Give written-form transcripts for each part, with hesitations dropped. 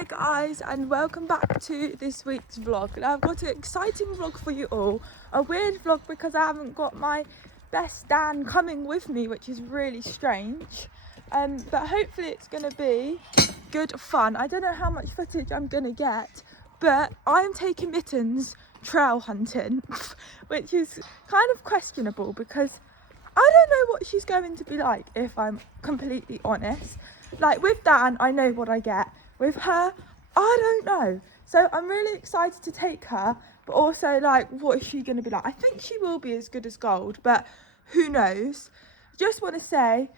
Hi guys, and welcome back to this week's vlog. Now I've got an exciting vlog for you all. A weird vlog because I haven't got my best Dan coming with me, which is really strange. But hopefully it's going to be good fun. I don't know how much footage I'm going to get, but I'm taking Mittens trail hunting, which is kind of questionable because I don't know what she's going to be like, if I'm completely honest. Like with Dan, I know what I get. With her, I don't know. So I'm really excited to take her, but also like, what is she going to be like? I think she will be as good as gold, but who knows? Just want to say,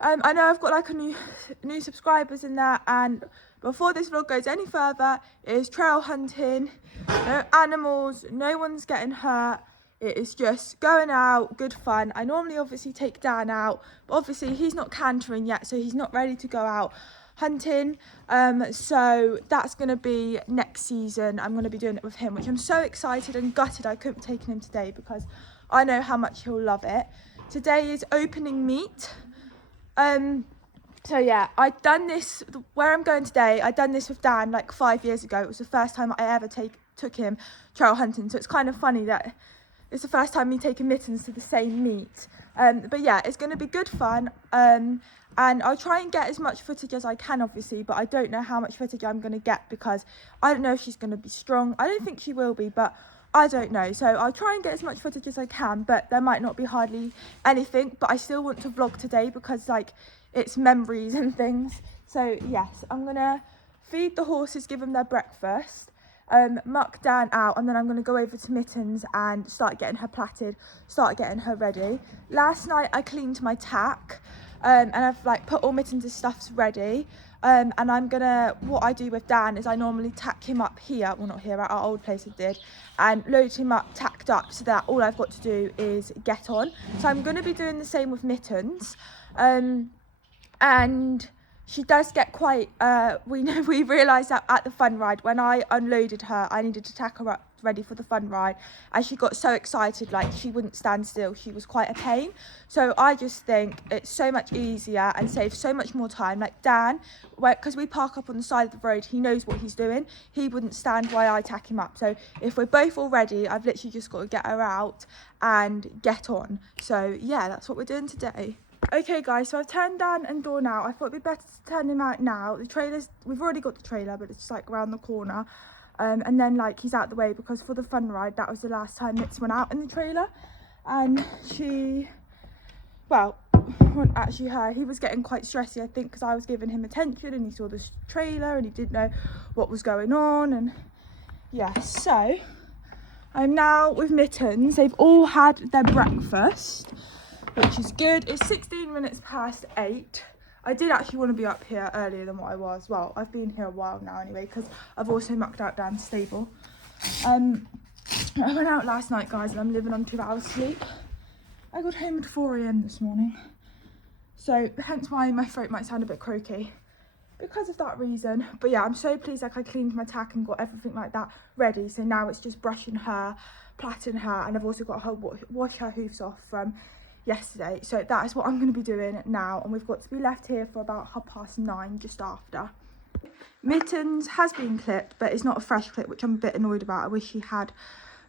I know I've got like a new subscribers in there, and before this vlog goes any further, it is trail hunting, no animals, no one's getting hurt. It is just going out, good fun. I normally obviously take Dan out, but obviously he's not cantering yet, so he's not ready to go out hunting. So that's going to be next season. I'm going to be doing it with him, which I'm so excited and gutted I couldn't take him today because I know how much he'll love it. Today is opening meet. So yeah, I'd done this, where I'm going today, I'd done this with Dan like 5 years ago. It was the first time I ever took him trail hunting, so it's kind of funny that it's the first time me taking Mittens to the same meet. But yeah, it's going to be good fun. And I'll try and get as much footage as I can, obviously, but I don't know how much footage I'm going to get because I don't know if she's going to be strong. I don't think she will be, but I don't know. So I'll try and get as much footage as I can, but there might not be hardly anything. But I still want to vlog today because, like, it's memories and things. So yes, I'm going to feed the horses, give them their breakfast. Muck Dan out, and then I'm going to go over to Mittens and start getting her platted, start getting her ready. Last night I cleaned my tack, and I've like put all Mittens' stuffs ready, and I'm gonna, what I do with Dan is I normally tack him up here, well not here, at our old place I did, and load him up tacked up so that all I've got to do is get on. So I'm going to be doing the same with Mittens, and she does get quite, we realised that at the fun ride, when I unloaded her, I needed to tack her up ready for the fun ride, and she got so excited, like she wouldn't stand still. She was quite a pain. So I just think it's so much easier and saves so much more time. Like Dan, because we park up on the side of the road, he knows what he's doing. He wouldn't stand while I tack him up. So if we're both all ready, I've literally just got to get her out and get on. So yeah, that's what we're doing today. Okay guys, so I've turned Dan and Dawn out. I thought it'd be better to turn him out now. The trailer's, we've already got the trailer, but it's like around the corner. And then like he's out the way because for the fun ride, that was the last time Mitz went out in the trailer. And she, well, wasn't actually her. He was getting quite stressy, I think, because I was giving him attention and he saw this trailer and he didn't know what was going on. And yeah, so I'm now with Mittens. They've all had their breakfast, which is good. It's 16 minutes past 8. I did actually want to be up here earlier than what I was. Well, I've been here a while now anyway, because I've also mucked out Dan's stable. I went out last night, guys, and I'm living on 2 hours sleep. I got home at 4 AM this morning. So, hence why my throat might sound a bit croaky. Because of that reason. But yeah, I'm so pleased, like I cleaned my tack and got everything like that ready. So now it's just brushing her, plaiting her, and I've also got her wash her hoofs off from yesterday. So that is what I'm going to be doing now, and we've got to be left here for about 9:30, just after. Mittens has been clipped, but it's not a fresh clip, which I'm a bit annoyed about. I wish she had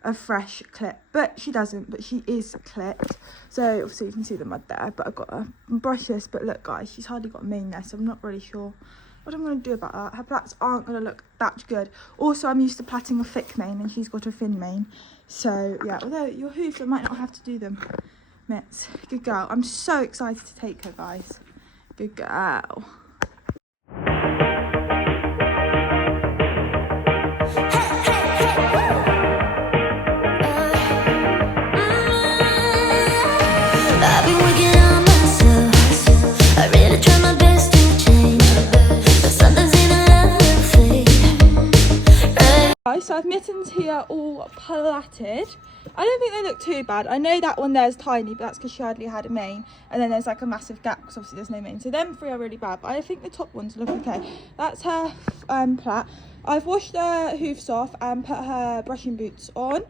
a fresh clip, but she doesn't, but she is clipped. So obviously you can see the mud there, but I've got to brush this. But look guys, she's hardly got a mane there, so I'm not really sure what I'm going to do about that. Her plaits aren't going to look that good. Also, I'm used to plaiting a thick mane and she's got a thin mane. So yeah, although your hoof, I might not have to do them. Mitz, good girl. I'm so excited to take her, guys. Good girl. I've been working on myself. I really try my best to change, but sometimes in a love will fade. Guys, so I've Mittens here all plaited. I don't think they look too bad. I know that one there is tiny, but that's because she hardly had a mane. And then there's like a massive gap because obviously there's no mane. So them three are really bad, but I think the top ones look okay. That's her plait. I've washed her hoofs off and put her brushing boots on.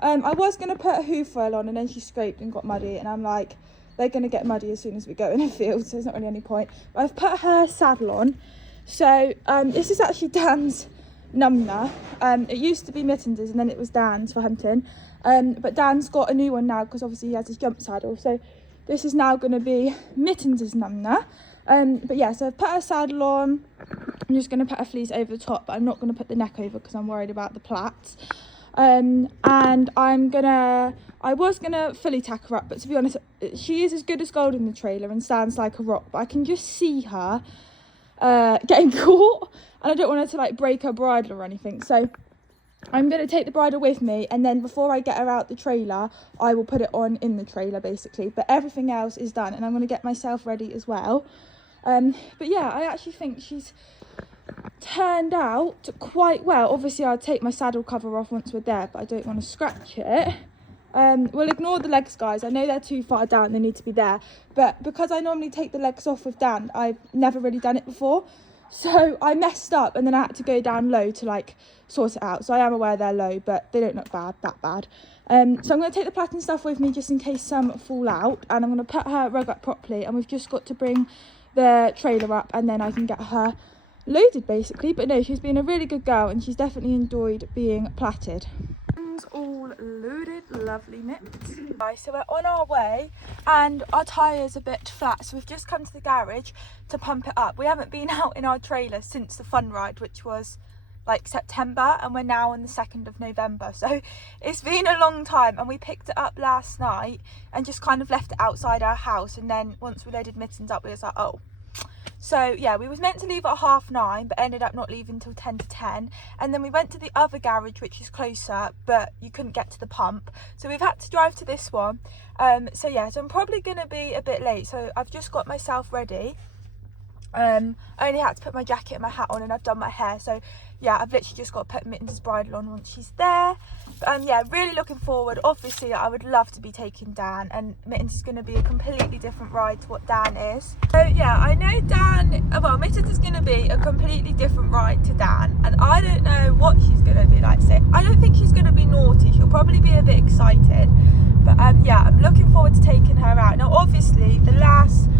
I was going to put a hoof foil on, and then she scraped and got muddy. And I'm like, they're going to get muddy as soon as we go in the field, so there's not really any point. But I've put her saddle on. So this is actually Dan's number. It used to be Mittens and then it was Dan's for hunting. But Dan's got a new one now because obviously he has his jump saddle. So this is now going to be Mittens' number. But yeah, so I've put her saddle on. I'm just going to put her fleece over the top, but I'm not going to put the neck over because I'm worried about the plaits. And I was gonna fully tack her up, but to be honest, she is as good as gold in the trailer and stands like a rock, but I can just see her getting caught, and I don't want her to like break her bridle or anything. So I'm going to take the bridle with me, and then before I get her out the trailer, I will put it on in the trailer basically, but everything else is done, and I'm going to get myself ready as well. But yeah, I actually think she's turned out quite well. Obviously I'll take my saddle cover off once we're there, but I don't want to scratch it. We'll ignore the legs, guys. I know they're too far down, they need to be there, but because I normally take the legs off with Dan, I've never really done it before, so I messed up and then I had to go down low to like sort it out. So I am aware they're low, but they don't look that bad. So I'm going to take the plait and stuff with me just in case some fall out, and I'm going to put her rug up properly, and we've just got to bring the trailer up and then I can get her loaded basically. But no, she's been a really good girl and she's definitely enjoyed being plaited. All loaded, lovely mitts. Right, so we're on our way and our tyre's a bit flat, so we've just come to the garage to pump it up. We haven't been out in our trailer since the fun ride, which was like September, and we're now on the 2nd of November, so it's been a long time. And we picked it up last night and just kind of left it outside our house, and then once we loaded Mittens up we was like, oh. So yeah, we was meant to leave at 9:30, but ended up not leaving until 10 to 10. And then we went to the other garage, which is closer, but you couldn't get to the pump. So we've had to drive to this one. So yeah, so I'm probably going to be a bit late. So I've just got myself ready. I only had to put my jacket and my hat on, and I've done my hair. So yeah, I've literally just got to put Mittens' bridle on once she's there. But yeah, really looking forward. Obviously I would love to be taking Dan, and Mittens is going to be a completely different ride to what Dan is. So yeah, I know Mittens is going to be a completely different ride to Dan, and I don't know what she's going to be like. So I don't think she's going to be naughty. She'll probably be a bit excited, but yeah, I'm looking forward to taking her out. Now obviously the last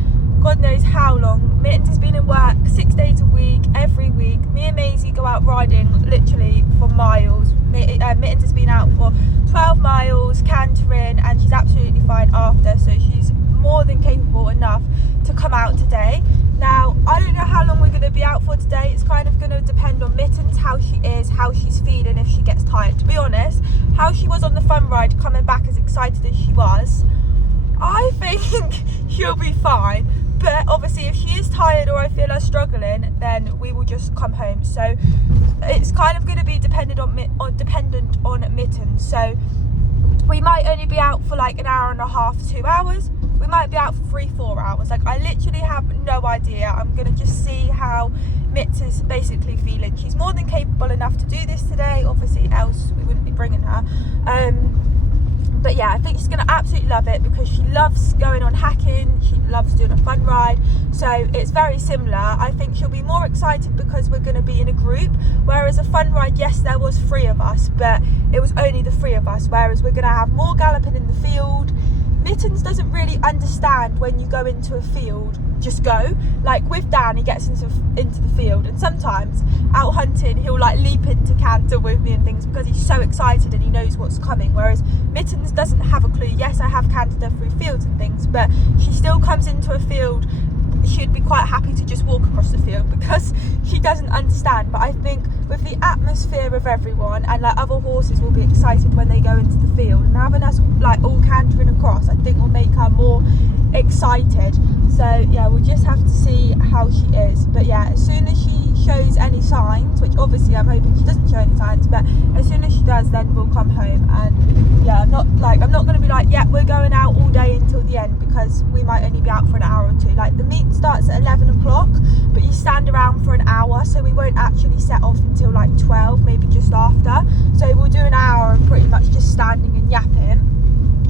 God knows how long, Mittens has been in work 6 days a week, every week. Me and Maisie go out riding literally for miles. Mittens has been out for 12 miles, cantering, and she's absolutely fine after, so she's more than capable enough to come out today. Now, I don't know how long we're going to be out for today. It's kind of going to depend on Mittens, how she is, how she's feeling, if she gets tired. To be honest, how she was on the fun ride, coming back as excited as she was, I think she'll be fine. But obviously if she is tired or I feel her struggling, then we will just come home. So it's kind of going to be dependent on Mittens. So we might only be out for like an hour and a half, 2 hours. We might be out for 3-4 hours. Like, I literally have no idea. I'm going to just see how Mittens is basically feeling. She's more than capable enough to do this today. Obviously else we wouldn't be bringing her. But yeah, I think she's going to absolutely love it because she loves going on hacking, she loves doing a fun ride, so it's very similar. I think she'll be more excited because we're going to be in a group, whereas a fun ride, yes, there was 3 of us, but it was only the 3 of us, whereas we're going to have more galloping in the field. Mittens doesn't really understand when you go into a field, just go. Like with Dan, he gets into the field, and sometimes out hunting he'll like leap into canter with me and things because he's so excited and he knows what's coming, whereas Mittens doesn't have a clue. Yes, I have cantered her through fields and things, but she still comes into a field, she'd be quite happy to just walk across the field because she doesn't understand. But I think with the atmosphere of everyone, and like other horses will be excited when they go into the field, and having us like all cantering across, I think will make her more excited. So yeah, we'll just have to see how she is. But yeah, as soon as she shows any signs, which obviously I'm hoping she doesn't show any signs, but as soon as she does, then we'll come home. And yeah, I'm not going to be like, yeah, we're going out all day until the end, because we might only be out for an hour or 2. Like the meet starts at 11 o'clock, but you stand around for an hour, so we won't actually set off until like 12, maybe just after. So we'll do an hour of pretty much just standing and yapping,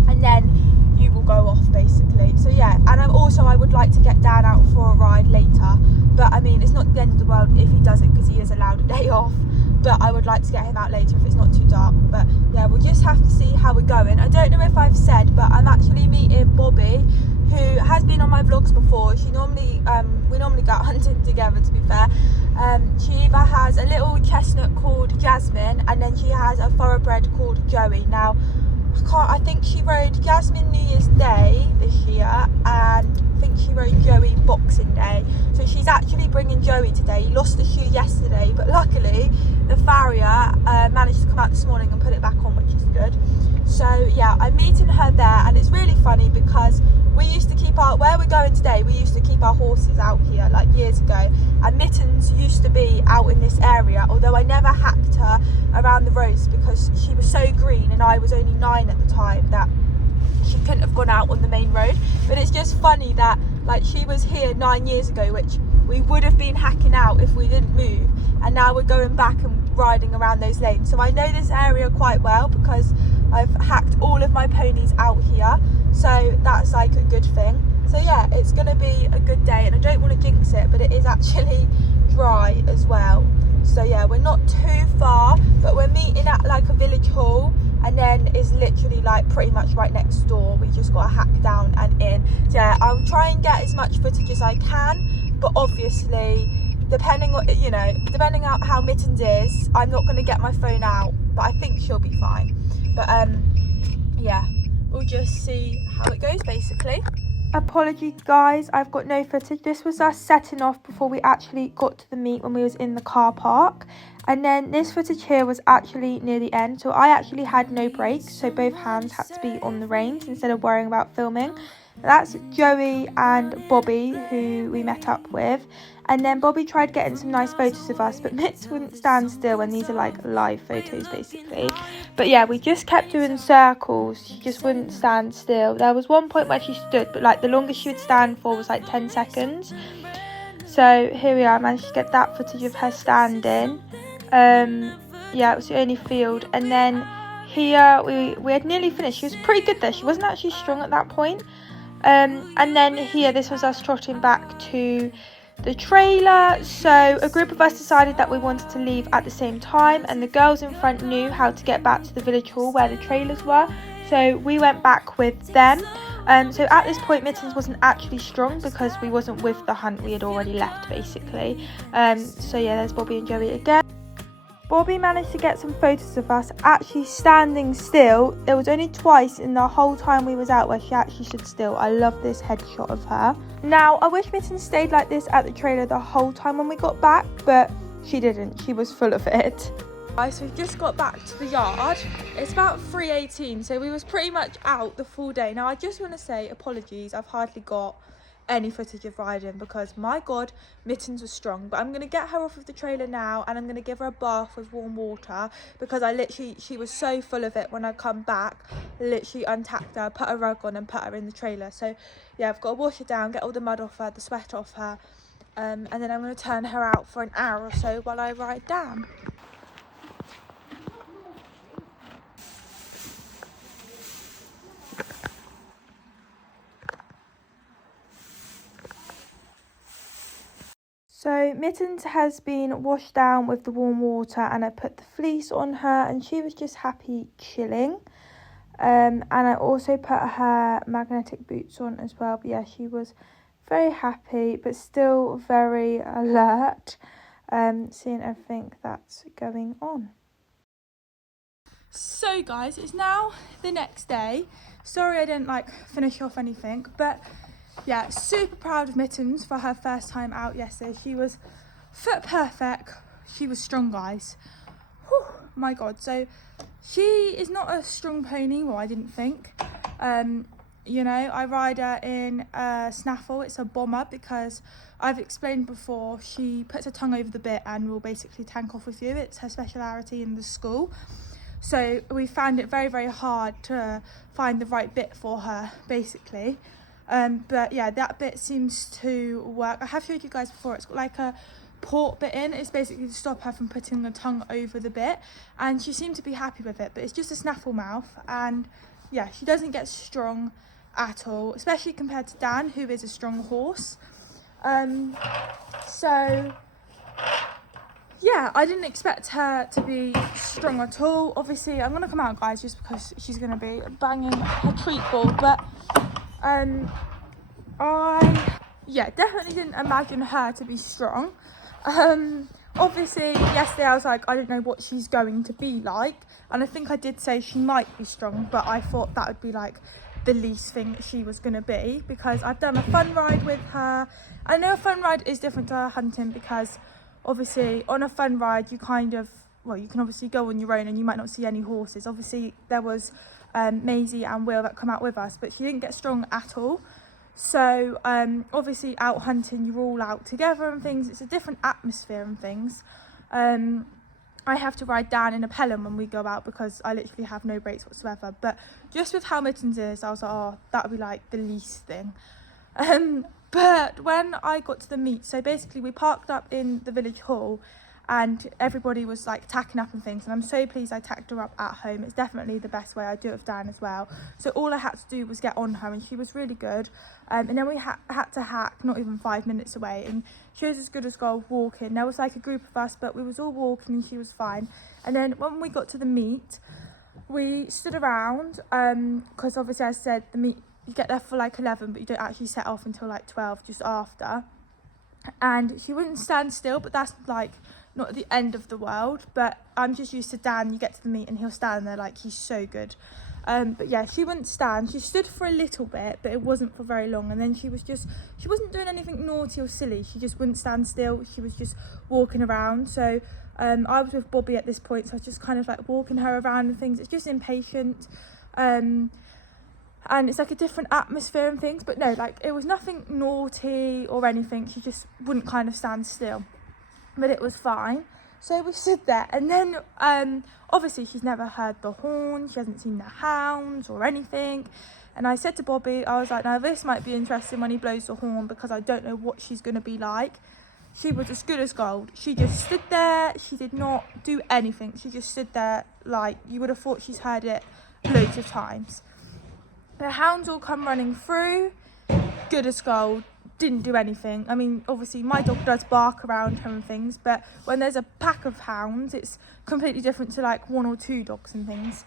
and then you will go off basically. So yeah, and I would like to get Dan out for a ride later, but I mean, it's not the end of the world if he doesn't, because he is allowed a day off. But I would like to get him out later if it's not too dark. But yeah, we'll just have to see how we're going. I don't know if I've said, but I'm actually meeting Bobby who has been on my vlogs before. She normally, we normally go out hunting together, to be fair. She either has a little chestnut called Jasmine, and then she has a thoroughbred called Joey. Now, I think she rode Jasmine New Year's Day this year, and I think she rode Joey Boxing Day. So she's actually bringing Joey today. He lost the shoe yesterday, but luckily the farrier managed to come out this morning and put it back on, which is good. So yeah, I'm meeting her there, and it's really funny because we used to keep where we're going today, we used to keep our horses out here like years ago, and Mittens used to be out in this area, although I never hacked her around the roads because she was so green and I was only 9 at the time that she couldn't have gone out on the main road. But it's just funny that like she was here 9 years ago, which we would have been hacking out if we didn't move, and now we're going back and riding around those lanes. So I know this area quite well because I've hacked all of my ponies out here, so that's like a good thing. So yeah, it's gonna be a good day, and I don't want to jinx it, but it is actually dry as well. So yeah, we're not too far, but we're meeting at like a village hall, and then it's literally like pretty much right next door. We just got to hack down and in. So yeah, I'll try and get as much footage as I can, but obviously depending on, you know, depending on how Mittens is, I'm not going to get my phone out, but I think she'll be fine. But yeah, we'll just see how it goes basically. Apologies guys, I've got no footage. This was us setting off before we actually got to the meet when we was in the car park. And then this footage here was actually near the end, so I actually had no brakes, so both hands had to be on the reins instead of worrying about filming. That's Joey and Bobby, who we met up with. And then Bobby tried getting some nice photos of us, but Mitz wouldn't stand still, and these are like live photos basically. But yeah, we just kept doing circles. She just wouldn't stand still. There was one point where she stood, but like the longest she would stand for was like 10 seconds. So here we are, I managed to get that footage of her standing. Yeah, it was the only field. And then here we had nearly finished. She was pretty good there. She wasn't actually strong at that point. And then here, this was us trotting back to the trailer. So a group of us decided that we wanted to leave at the same time, and the girls in front knew how to get back to the village hall where the trailers were, so we went back with them. So at this point Mittens wasn't actually strong because we wasn't with the hunt, we had already left basically. So yeah, there's Bobby and Joey again. Bobby managed to get some photos of us actually standing still. There was only twice in the whole time we was out where she actually stood still. I love this headshot of her. Now, I wish Mittens stayed like this at the trailer the whole time when we got back, but she didn't. She was full of it. Guys, so we've just got back to the yard. It's about 3:18, so we was pretty much out the full day. Now, I just want to say apologies. I've hardly got any footage of riding because my god, Mittens was strong. But I'm going to get her off of the trailer now, and I'm going to give her a bath with warm water because she was so full of it when I come back. Literally untacked her, put a rug on and put her in the trailer. So yeah, I've got to wash her down, get all the mud off her, the sweat off her, and then I'm going to turn her out for an hour or so while I ride down. So Mittens has been washed down with the warm water, and I put the fleece on her, and she was just happy chilling. And I also put her magnetic boots on as well. But yeah, she was very happy, but still very alert, seeing everything that's going on. So guys, it's now the next day. Sorry I didn't finish off anything, but yeah, super proud of Mittens for her first time out yesterday. She was foot perfect. She was strong, guys. Whew, my god. So she is not a strong pony. Well, I didn't think. You know, I ride her in a snaffle. It's a bomber because I've explained before, she puts her tongue over the bit and will basically tank off with you. It's her speciality in the school. So we found it very, very hard to find the right bit for her, basically. But yeah, that bit seems to work. I have showed you guys before. It's got like a port bit in. It's basically to stop her from putting the tongue over the bit, and she seemed to be happy with it. But it's just a snaffle mouth, and yeah, she doesn't get strong at all, especially compared to Dan, who is a strong horse. So yeah, I didn't expect her to be strong at all. Obviously, I'm gonna come out, guys, just because she's gonna be banging her treat ball, but Yeah, definitely didn't imagine her to be strong. Obviously yesterday I was like, I don't know what she's going to be like, and I think I did say she might be strong, but I thought that would be like the least thing that she was going to be, because I've done a fun ride with her. I know a fun ride is different to her hunting, because obviously on a fun ride you kind of, well, you can obviously go on your own and you might not see any horses. Obviously there was Maisie and Will that come out with us, but she didn't get strong at all. So obviously out hunting you're all out together and things, it's a different atmosphere and things. I have to ride down in a pelham when we go out because I literally have no brakes whatsoever, but just with how Mittens is, I was like, oh, that would be like the least thing. But when I got to the meet, so basically we parked up in the village hall and everybody was like tacking up and things, and I'm so pleased I tacked her up at home. It's definitely the best way. I do it with Dan as well. So all I had to do was get on her and she was really good. And then we had to hack not even 5 minutes away, and she was as good as gold walking. There was like a group of us, but we was all walking and she was fine. And then when we got to the meet, we stood around because obviously I said the meet, you get there for like 11, but you don't actually set off until like 12, just after. And she wouldn't stand still, but that's like not the end of the world. But I'm just used to Dan, you get to the meet and he'll stand there like he's so good. But yeah, she wouldn't stand. She stood for a little bit, but it wasn't for very long. And then she wasn't doing anything naughty or silly. She just wouldn't stand still. She was just walking around. So I was with Bobby at this point, so I was just kind of like walking her around and things. It's just impatient. And it's like a different atmosphere and things, but no, like it was nothing naughty or anything. She just wouldn't kind of stand still, but it was fine. So we stood there, and then obviously she's never heard the horn, she hasn't seen the hounds or anything. And I said to Bobby, I was like, now this might be interesting when he blows the horn, because I don't know what she's going to be like. She was as good as gold. She just stood there, she did not do anything. She just stood there like you would have thought she's heard it loads of times. The hounds all come running through, good as gold, didn't do anything. I mean, obviously my dog does bark around her and things, but when there's a pack of hounds, it's completely different to like 1 or 2 dogs and things.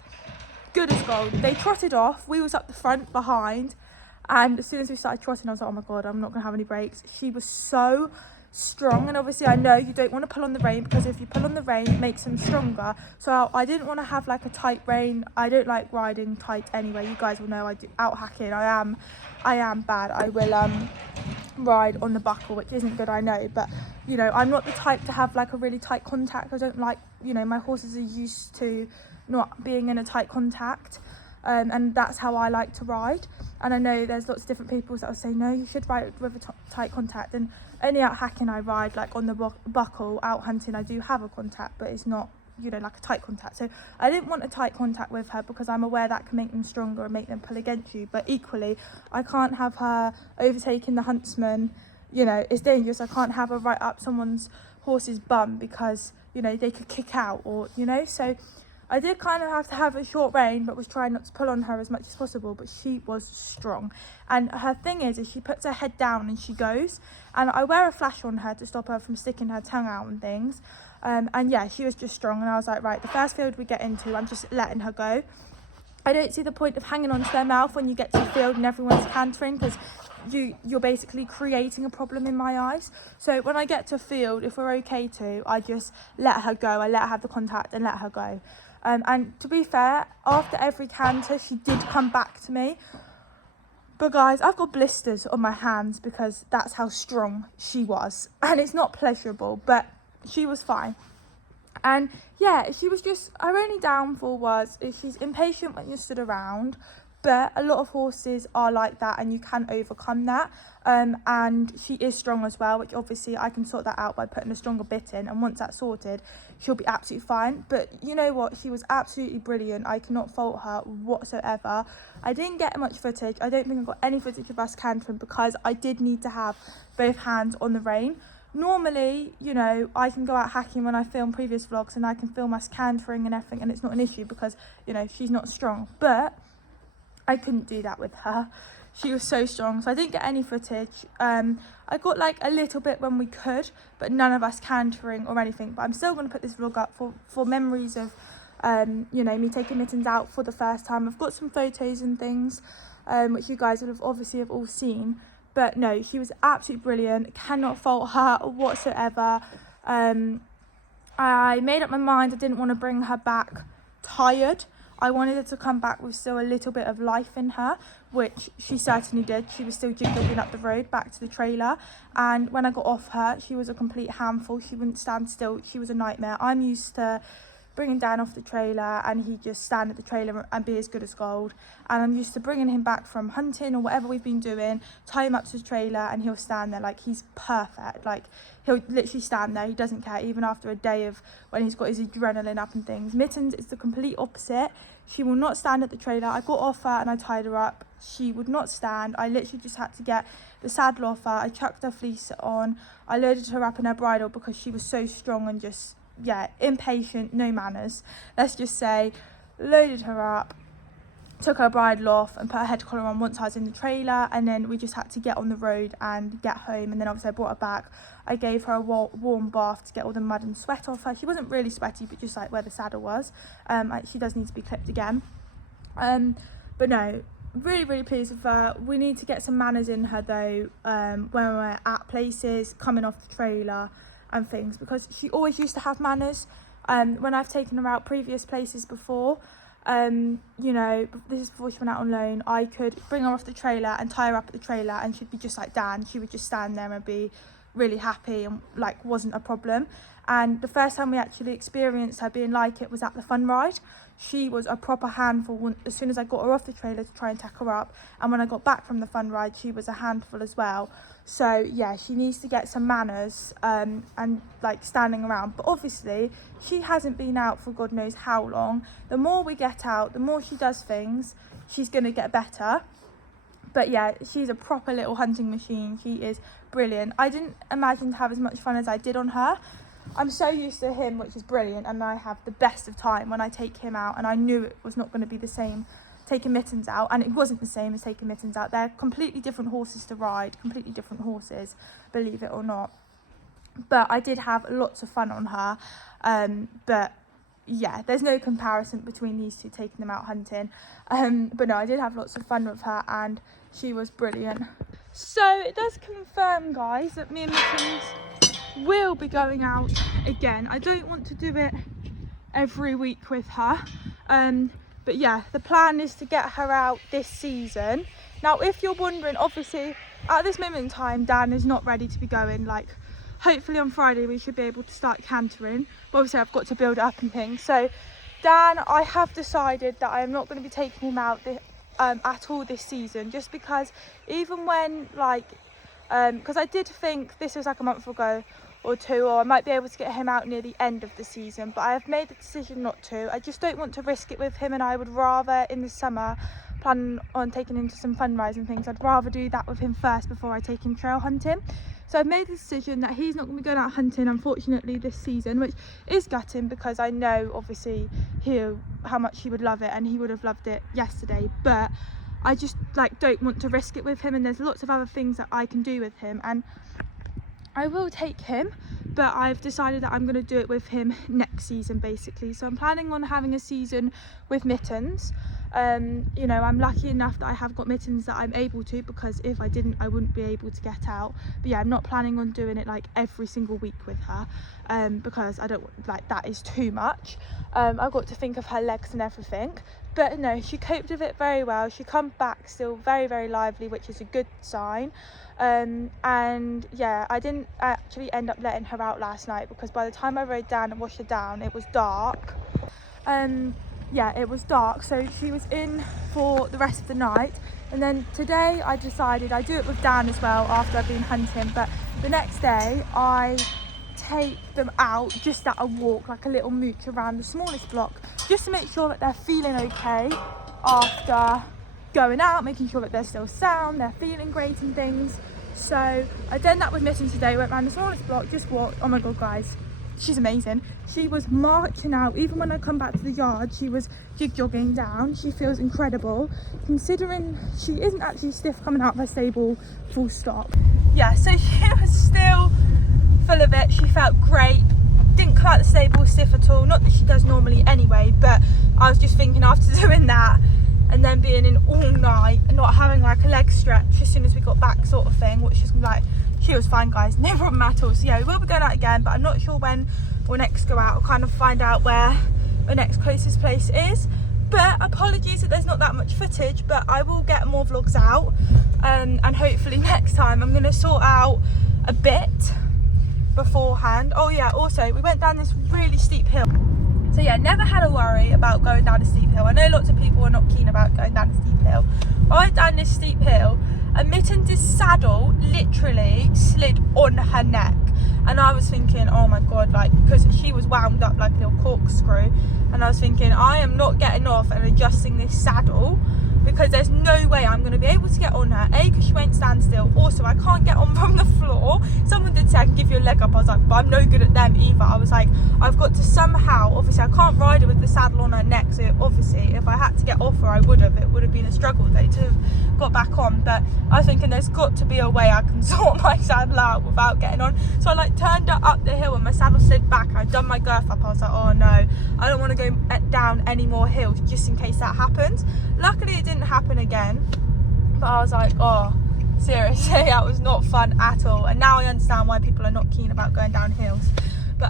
Good as gold. They trotted off, we was up the front behind, and as soon as we started trotting, I was like, oh my God, I'm not gonna have any brakes. She was so strong, and obviously I know you don't want to pull on the rein, because if you pull on the rein it makes them stronger. So I didn't want to have like a tight rein. I don't like riding tight anyway. You guys will know I do out hacking. I am bad. I will ride on the buckle, which isn't good, I know, but you know, I'm not the type to have like a really tight contact. I don't like, you know, my horses are used to not being in a tight contact, and that's how I like to ride. And I know there's lots of different people that will say no, you should ride with a tight contact, and only out hacking I ride like on the buckle. Out hunting I do have a contact, but it's not, you know, like a tight contact. So I didn't want a tight contact with her, because I'm aware that can make them stronger and make them pull against you. But equally, I can't have her overtaking the huntsman. You know, it's dangerous. I can't have her right up someone's horse's bum, because, you know, they could kick out, or, you know. So I did kind of have to have a short rein, but was trying not to pull on her as much as possible. But she was strong, and her thing is she puts her head down and she goes, and I wear a flash on her to stop her from sticking her tongue out and things. And yeah, she was just strong, and I was like, right, the first field we get into, I'm just letting her go. I don't see the point of hanging onto their mouth when you get to the field and everyone's cantering, because you're basically creating a problem in my eyes. So when I get to field, if we're okay to, I just let her go. I let her have the contact and let her go. And to be fair, after every canter, she did come back to me. But guys, I've got blisters on my hands because that's how strong she was. And it's not pleasurable, but she was fine. And yeah, she was just, her only downfall was she's impatient when you stood around. But a lot of horses are like that, and you can overcome that. And she is strong as well, which obviously I can sort that out by putting a stronger bit in. And once that's sorted, she'll be absolutely fine. But you know what? She was absolutely brilliant. I cannot fault her whatsoever. I didn't get much footage. I don't think I got any footage of us cantering, because I did need to have both hands on the rein. Normally, you know, I can go out hacking when I film previous vlogs, and I can film us cantering and everything, and it's not an issue because, you know, she's not strong. But I couldn't do that with her. She was so strong, so I didn't get any footage. I got like a little bit when we could, but none of us cantering or anything. But I'm still going to put this vlog up for memories of, you know, me taking Mittens out for the first time. I've got some photos and things, which you guys would have obviously have all seen. But no, she was absolutely brilliant. Cannot fault her whatsoever. I made up my mind I didn't want to bring her back tired. I wanted her to come back with still a little bit of life in her, which she certainly did. She was still jiggling up the road back to the trailer, and when I got off her, she was a complete handful. She wouldn't stand still. She was a nightmare. I'm used to bringing Dan off the trailer and he'd just stand at the trailer and be as good as gold, and I'm used to bringing him back from hunting or whatever we've been doing, tie him up to the trailer and he'll stand there like he's perfect. Like, he'll literally stand there, he doesn't care, even after a day of when he's got his adrenaline up and things. Mittens is the complete opposite. She will not stand at the trailer. I got off her and I tied her up. She would not stand. I literally just had to get the saddle off her. I chucked her fleece on. I loaded her up in her bridle because she was so strong and just, yeah, impatient, no manners, let's just say. Loaded her up, took her bridle off and put her head collar on once I was in the trailer, and then we just had to get on the road and get home. And then obviously I brought her back. I gave her a warm bath to get all the mud and sweat off her. She wasn't really sweaty, but just like where the saddle was. She does need to be clipped again. But no, really pleased with her. We need to get some manners in her though, when we're at places, coming off the trailer and things, because she always used to have manners. When I've taken her out previous places before, you know, this is before she went out on loan, I could bring her off the trailer and tie her up at the trailer and she'd be just like Dan. She would just stand there and be really happy and like wasn't a problem. And the first time we actually experienced her being like it was at the fun ride. She was a proper handful as soon as I got her off the trailer to try and tack her up, and when I got back from the fun ride she was a handful as well. So yeah, she needs to get some manners and like standing around. But obviously she hasn't been out for God knows how long. The more we get out, the more she does things, she's gonna get better. But yeah, she's a proper little hunting machine. She is brilliant. I didn't imagine to have as much fun as I did on her. I'm so used to him, which is brilliant, and I have the best of time when I take him out, and I knew it was not going to be the same taking Mittens out, and it wasn't the same as taking Mittens out. They're completely different horses to ride, completely different horses, believe it or not. But I did have lots of fun on her. But yeah, there's no comparison between these two, taking them out hunting. But no, I did have lots of fun with her and she was brilliant. So it does confirm, guys, that me and Mittens will be going out again. I don't want to do it every week with her. But yeah, the plan is to get her out this season. Now, if you're wondering, obviously, at this moment in time, Dan is not ready to be going. Like, hopefully on Friday we should be able to start cantering. But obviously I've got to build it up and things. So Dan, I have decided that I am not going to be taking him out at all this season. Just because even when, like, because I did think this was like a month ago or two, or I might be able to get him out near the end of the season, but I have made the decision not to. I just don't want to risk it with him, and I would rather in the summer plan on taking him to some fun rides and things. I'd rather do that with him first before I take him trail hunting. So I've made the decision that he's not going to be going out hunting, unfortunately, this season, which is gutting because I know obviously how much he would love it, and he would have loved it yesterday, but I just like don't want to risk it with him, and there's lots of other things that I can do with him, and I will take him, but I've decided that I'm going to do it with him next season basically. So I'm planning on having a season with Mittens. You know, I'm lucky enough that I have got Mittens that I'm able to, because if I didn't I wouldn't be able to get out. But yeah, I'm not planning on doing it like every single week with her, because I don't like, that is too much. I've got to think of her legs and everything. But no, she coped with it very well. She come back still very lively, which is a good sign. And yeah, I didn't actually end up letting her out last night because by the time I rode down and washed her down, it was dark. Yeah, it was dark, so she was in for the rest of the night. And then today I decided I do it with Dan as well after I've been hunting, but the next day I take them out just at a walk, like a little mooch around the smallest block, just to make sure that they're feeling okay after going out, making sure that they're still sound, they're feeling great and things. So I done that with Mittens today, went around the smallest block, just walked. Oh my god, guys, she's amazing. She was marching out. Even when I come back to the yard, she was jogging down. She feels incredible, considering she isn't actually stiff coming out of her stable, full stop. Yeah, so she was still full of it. She felt great. Didn't come out the stable stiff at all. Not that she does normally anyway, but I was just thinking after doing that and then being in all night and not having like a leg stretch as soon as we got back sort of thing, which is like, she was fine guys, no problem at all. So yeah, we will be going out again, but I'm not sure when we'll next go out. I'll kind of find out where the next closest place is. But apologies that there's not that much footage, but I will get more vlogs out, and hopefully next time I'm going to sort out a bit beforehand. Oh yeah, also we went down this really steep hill, so yeah, never had a worry about going down a steep hill. I know lots of people are not keen about going down a steep hill. I went down this steep hill and Mittens' saddle literally slid on her neck, and I was thinking, oh my god, like, because she was wound up like a little corkscrew, and I was thinking, I am not getting off and adjusting this saddle, because there's no way I'm going to be able to get on her. A, because she won't stand still. Also, I can't get on from the floor. Someone did say I can give you a leg up. I was like, but I'm no good at them either. I was like, I've got to somehow, obviously I can't ride her with the saddle on her neck, so obviously if I had to get off her I would have. It would have been a struggle though to have got back on, but I was thinking there's got to be a way I can sort my saddle out without getting on. So I like turned her up the hill and my saddle slid back. I'd done my girth up. I was like, oh no, I don't want to go down any more hills just in case that happens. Luckily it didn't happen again, but I was like, oh seriously, that was not fun at all. And now I understand why people are not keen about going down hills. But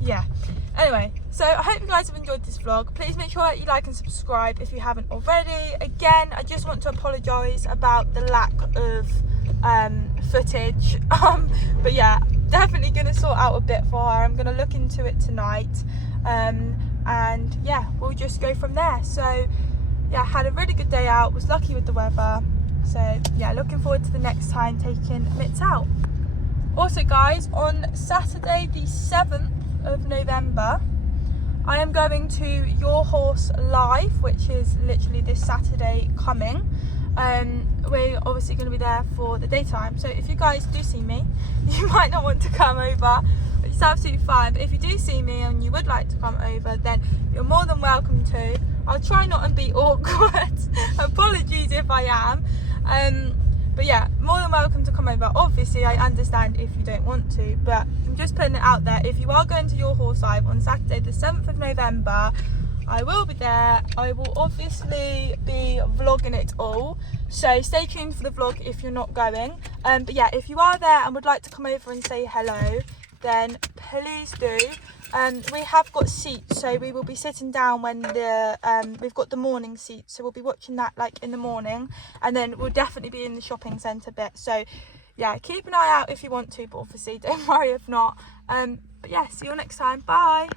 yeah, anyway, so I hope you guys have enjoyed this vlog. Please make sure that you like and subscribe if you haven't already. Again, I just want to apologise about the lack of footage, but yeah, definitely gonna sort out a bit for her. I'm gonna look into it tonight, and yeah, we'll just go from there. So yeah, had a really good day out, was lucky with the weather, so yeah, looking forward to the next time taking Mitts out. Also guys, on Saturday the 7th of November I am going to Your Horse Live, which is literally this Saturday coming. We're obviously going to be there for the daytime, so if you guys do see me, you might not want to come over, it's absolutely fine, but if you do see me and you would like to come over, then you're more than welcome to. I'll try not and be awkward. Apologies if I am. But yeah, more than welcome to come over. Obviously, I understand if you don't want to, but I'm just putting it out there. If you are going to Your Horse Live on Saturday the 7th of November, I will be there. I will obviously be vlogging it all, so stay tuned for the vlog if you're not going. But yeah, if you are there and would like to come over and say hello, then please do. We have got seats, so we will be sitting down when the we've got the morning seats, so we'll be watching that like in the morning, and then we'll definitely be in the shopping centre bit. So yeah, keep an eye out if you want to, but obviously don't worry if not. But yeah, see you all next time. Bye.